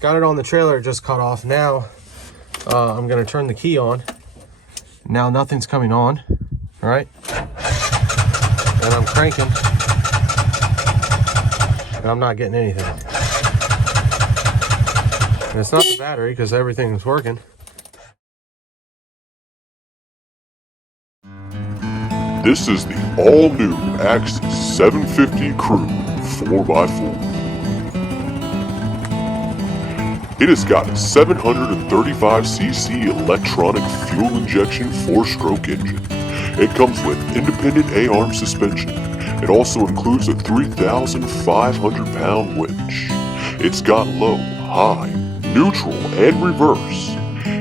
got it on the trailer, just cut off. Now I'm gonna turn the key on. Now nothing's coming on, all right? And I'm cranking, and I'm not getting anything. And it's not the battery, because everything is working. This is the all-new Axis 750 Crew 4x4. It has got a 735cc electronic fuel injection 4-stroke engine. It comes with independent A-arm suspension. It also includes a 3,500-pound winch. It's got low, high, neutral, and reverse.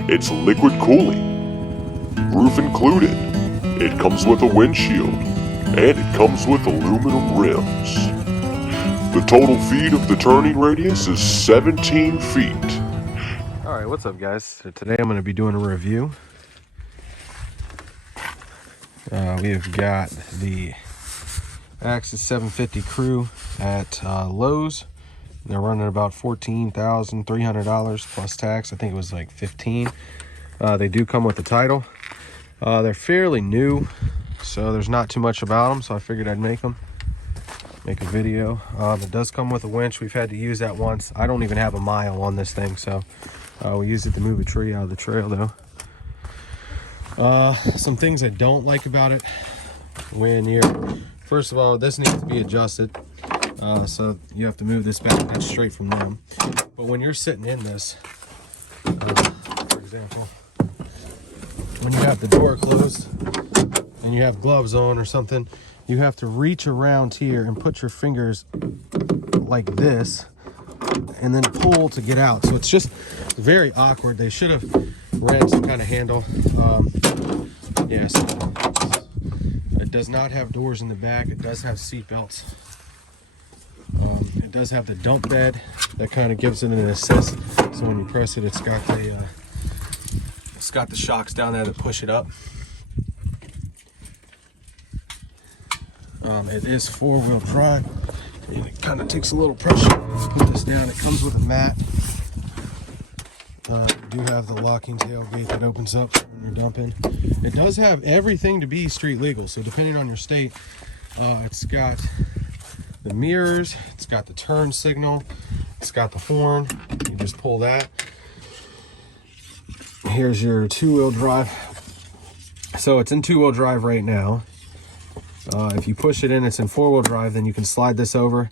It's liquid cooling. Roof included. It comes with a windshield. And it comes with aluminum rims. The total feet of the turning radius is 17 feet. All right, what's up, guys? So today I'm going to be doing a review. We've got the Axis 750 Crew at Lowe's. They're running about $14,300 plus tax. I think it was like $15. They do come with the title. They're fairly new, so there's not too much about them, so I figured I'd make a video. It does come with a winch. We've had to use that once. I don't even have a mile on this thing, so we used it to move a tree out of the trail, though. Some things I don't like about it, first of all, this needs to be adjusted, so you have to move this back. That's straight from them. But when you're sitting in this, for example, when you have the door closed and you have gloves on or something, you have to reach around here and put your fingers like this and then pull to get out. So it's just very awkward. They should have ran some kind of handle. Yeah, so it does not have doors in the back. It does have seat belts. It does have the dump bed that kind of gives it an assist. So when you press it, it's got the shocks down there that push it up. It is 4-wheel drive, and it kind of takes a little pressure to put this down. It comes with a mat. You do have the locking tailgate that opens up when you're dumping. It does have everything to be street legal, so depending on your state, it's got the mirrors, it's got the turn signal, it's got the horn. You just pull that. Here's your 2-wheel drive. So it's in 2-wheel drive right now. If you push it in, it's in 4-wheel drive, then you can slide this over,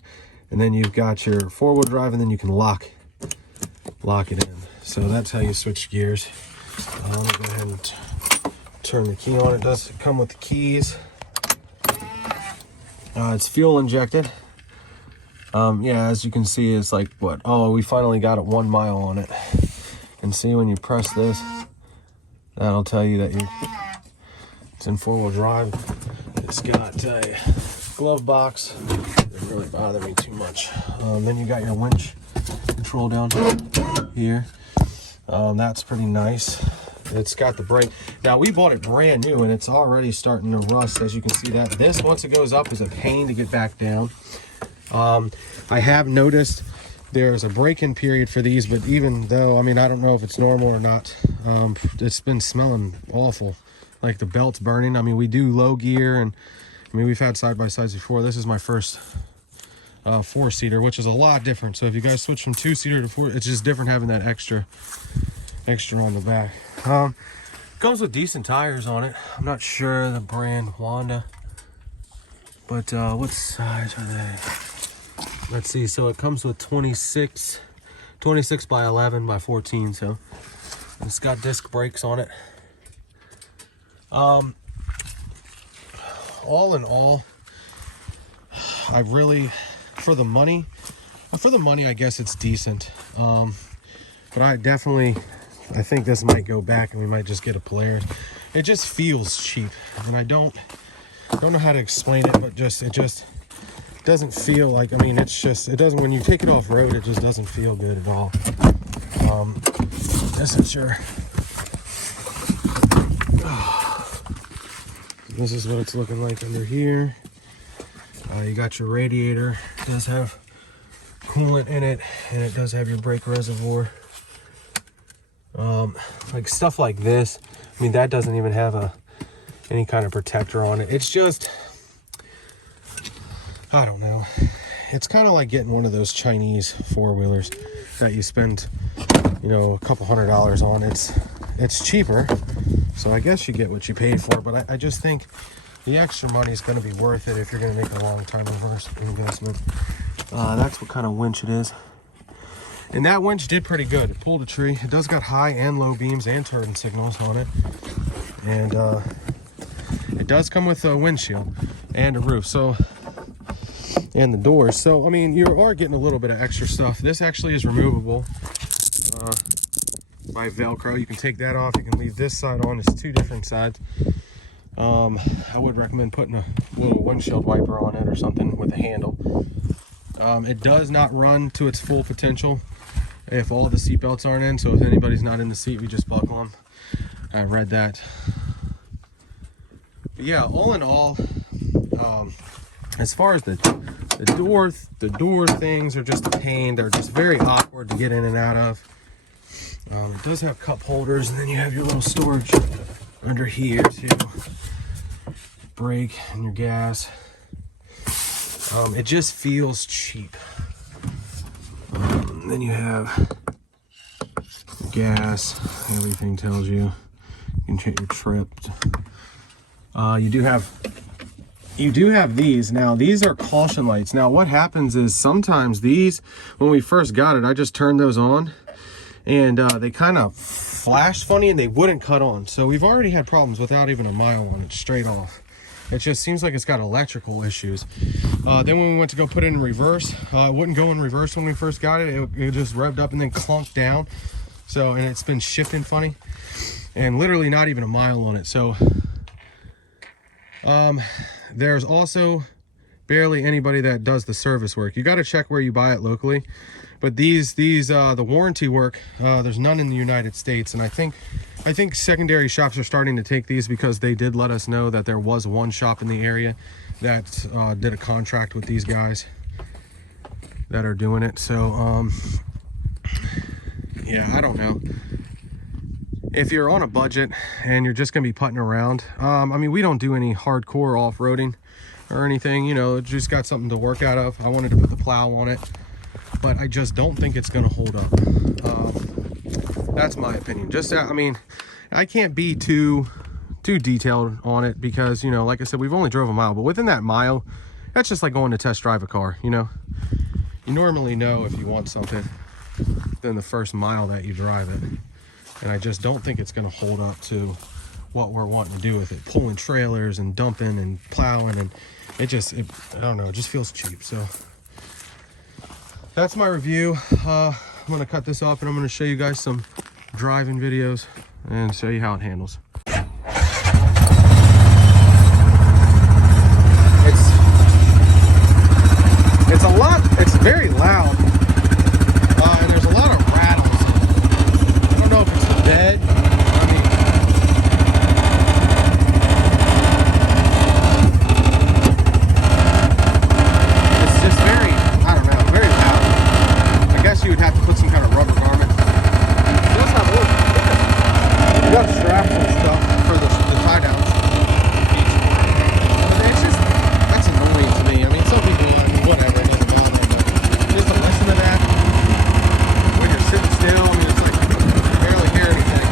and then you've got your 4-wheel drive, and then you can lock it in. So that's how you switch gears. Let me go ahead and turn the key on. It does come with the keys. It's fuel injected. Yeah, as you can see, it's like, what? Oh, we finally got it 1 mile on it. And see, when you press this, that'll tell you that it's in 4-wheel drive. It's got a glove box. It doesn't really bother me too much. Then you got your winch control down here. That's pretty nice. It's got the brake. Now, we bought it brand new, and it's already starting to rust, as you can see that. This, once it goes up, is a pain to get back down. I have noticed there's a break-in period for these, but even though, I mean, I don't know if it's normal or not, it's been smelling awful. Like the belt's burning. I mean, we do low gear, and I mean, we've had side-by-sides before. This is my first 4-seater, which is a lot different. So if you guys switch from 2-seater to 4, it's just different having that extra on the back. Comes with decent tires on it. I'm not sure the brand, Honda, but what size are they? Let's see. So it comes with 26 by 11 by 14. So it's got disc brakes on it. All in all, I really, for the money, I guess it's decent. But I think this might go back, and we might just get a Polaris. It just feels cheap, and I don't know how to explain it, but it just doesn't feel like, I mean, it doesn't, when you take it off road, it just doesn't feel good at all. This is your, this is what it's looking like under here. You got your radiator. It does have coolant in it, and it does have your brake reservoir. Like stuff like this, I mean, that doesn't even have any kind of protector on it. It's just, I don't know. It's kind of like getting one of those Chinese four-wheelers that you spend, you know, a couple $100s on. It's cheaper, so I guess you get what you paid for, but I just think the extra money is going to be worth it if you're going to make a long-time reverse investment. That's what kind of winch it is. And that winch did pretty good. It pulled a tree. It does got high and low beams and turn signals on it. And it does come with a windshield and a roof. So, and the doors. So, I mean, you are getting a little bit of extra stuff. This actually is removable by Velcro. You can take that off. You can leave this side on. It's two different sides. I would recommend putting a little windshield wiper on it or something with a handle. It does not run to its full potential if all the seat belts aren't in. So if anybody's not in the seat, we just buckle them. I read that. But yeah, all in all, as far as the door things are just a pain. They're just very awkward to get in and out of. It does have cup holders, and then you have your little storage under here too. Brake and your gas. It just feels cheap. Then you have gas. Everything tells you. You can check your trip. You do have these. Now these are caution lights. Now what happens is sometimes these, when we first got it, I just turned those on, and they kind of flashed funny and they wouldn't cut on. So we've already had problems without even a mile on it, straight off. It just seems like it's got electrical issues. Then when we went to go put it in reverse, it wouldn't go in reverse when we first got it. It just revved up and then clunked down. So, and it's been shifting funny, and literally not even a mile on it. So there's also barely anybody that does the service work. You got to check where you buy it locally. But the warranty work, there's none in the United States. And I think secondary shops are starting to take these, because they did let us know that there was one shop in the area that did a contract with these guys that are doing it. So, yeah, I don't know. If you're on a budget and you're just going to be putting around, I mean, we don't do any hardcore off-roading or anything, you know, just got something to work out of. I wanted to put the plow on it, but I just don't think it's going to hold up. That's my opinion. Just, I mean, I can't be too detailed on it, because, you know, like I said, we've only drove a mile, but within that mile, that's just like going to test drive a car. You know, you normally know if you want something than the first mile that you drive it. And I just don't think it's going to hold up to what we're wanting to do with it, pulling trailers and dumping and plowing, and I don't know, it just feels cheap. So that's my review. I'm going to cut this off, and I'm going to show you guys some driving videos and show you how it handles. It's a lot, it's very loud, and there's a lot of rattles. I don't know if it's the bed. I mean, it's just very, I don't know, very loud. I guess you would have to put some kind of rubber garment. It does have wood. You got straps and stuff for the tie downs. It's just, that's annoying to me. I mean, some people, I mean, whatever, it doesn't bother them, but just to listen to that when you're sitting still, I mean, it's like you barely hear anything.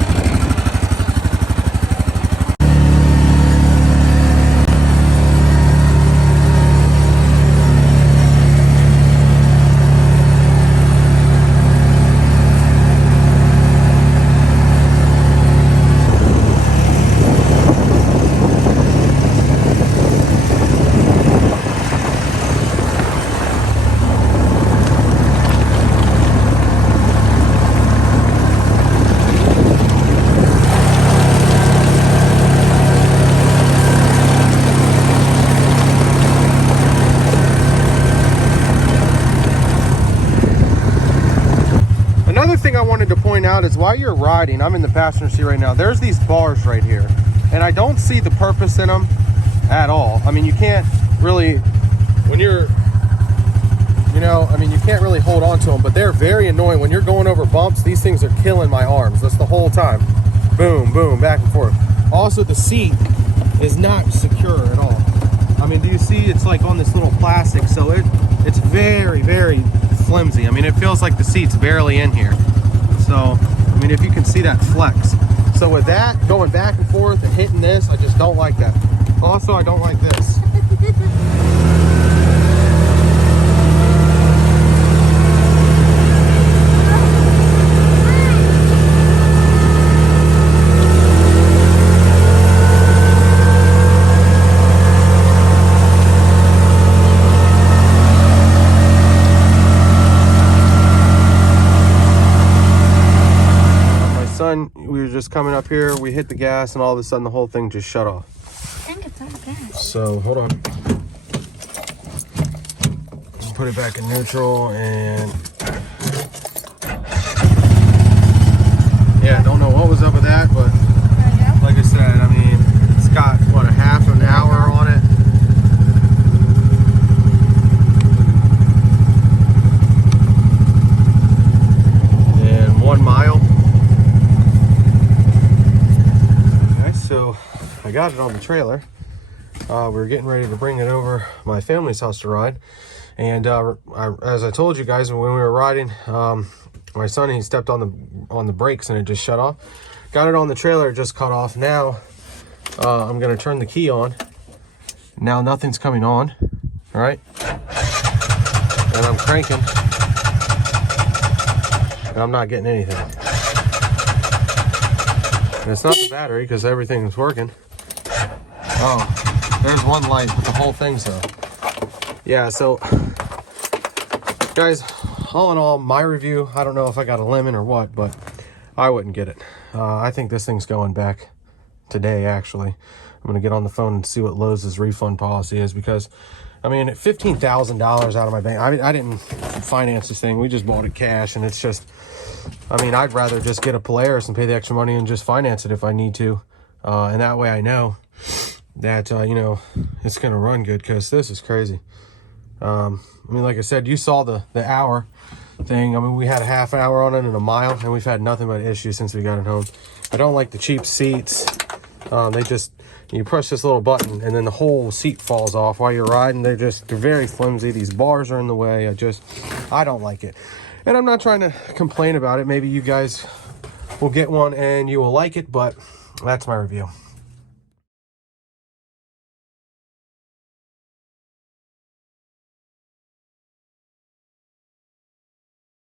Another thing I wanted to point out is, while you're riding, I'm in the passenger seat right now, there's these bars right here, and I don't see the purpose in them at all. I mean, you can't really, when you're you know, I mean, you can't really hold on to them, but they're very annoying. When you're going over bumps, these things are killing my arms. That's the whole time. Boom, boom, back and forth. Also, the seat is not secure at all. I mean, do you see it's like on this little plastic, so it's very, very flimsy. I mean, it feels like the seat's barely in here. So, I mean, if you can see that flex. So with that, going back and forth and hitting this, I just don't like that. Also, I don't like this. We were just coming up here, we hit the gas, and all of a sudden the whole thing just shut off. I think it's out of gas. So hold on, put it back in neutral, and yeah, don't know what was up with that, but like I said, I mean, it's got what, a half an hour on it. And 1 mile. So I got it on the trailer. We were getting ready to bring it over my family's house to ride, and as I told you guys when we were riding, my son, he stepped on the brakes and it just shut off. Got it on the trailer, it just cut off. Now I'm gonna turn the key on. Now nothing's coming on. All right, and I'm cranking and I'm not getting anything. And it's not the battery because everything's working. Oh, there's one light, but the whole thing's though. Yeah, so guys, all in all, my review, I don't know if I got a lemon or what, but I wouldn't get it. I think this thing's going back today, actually. I'm going to get on the phone and see what Lowe's refund policy is, because, I mean, $15,000 out of my bank. I didn't finance this thing. We just bought it cash, and it's just, I mean, I'd rather just get a Polaris and pay the extra money and just finance it if I need to. And that way I know that, you know, it's going to run good, because this is crazy. I mean, like I said, you saw the hour thing. I mean, we had a half hour on it and a mile, and we've had nothing but issues since we got it home. I don't like the cheap seats. They just, you push this little button and then the whole seat falls off while you're riding. They're very flimsy. These bars are in the way. I don't like it. And I'm not trying to complain about it. Maybe you guys will get one and you will like it, but that's my review.